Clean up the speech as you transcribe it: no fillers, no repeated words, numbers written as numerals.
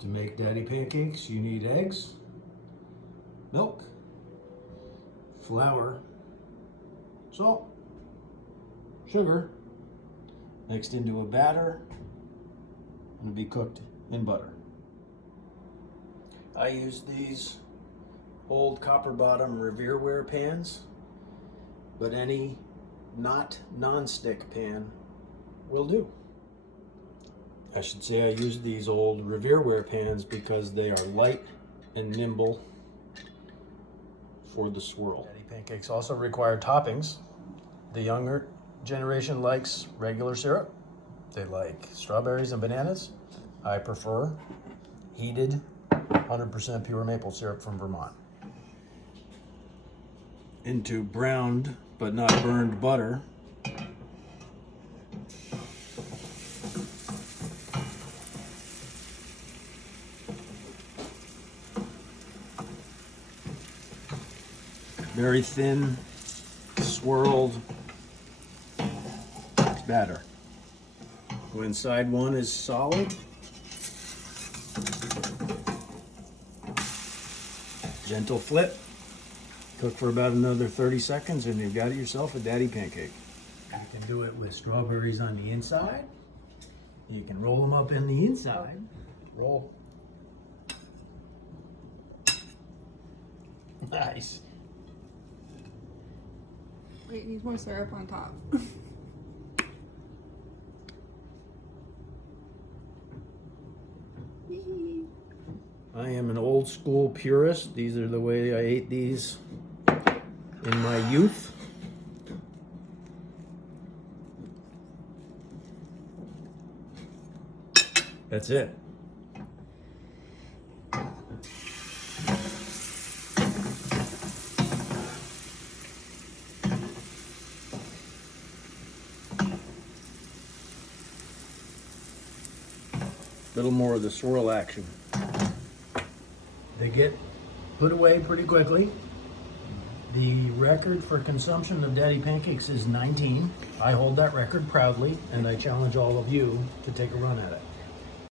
To make Daddy Pancakes, you need eggs, milk, flour, salt, sugar, mixed into a batter and be cooked in butter. I use these old copper bottom Revereware pans, but any not non-stick pan will do. I should say I use these old Revereware pans because they are light and nimble for the swirl. Daddy Pancakes also require toppings. The younger generation likes regular syrup. They like strawberries and bananas. I prefer heated 100% pure maple syrup from Vermont. Into browned but not burned butter, very thin, swirled batter. When side one is solid, gentle flip, cook for about another 30 seconds and you've got yourself a Daddy Pancake. You can do it with strawberries on the inside. You can roll them up in the inside. Roll. Nice. Wait, it needs more syrup on top. I am an old school purist. These are the way I ate these in my youth. That's it. Little more of the swirl action. They get put away pretty quickly. The record for consumption of Daddy Pancakes is 19. I hold that record proudly, and I challenge all of you to take a run at it.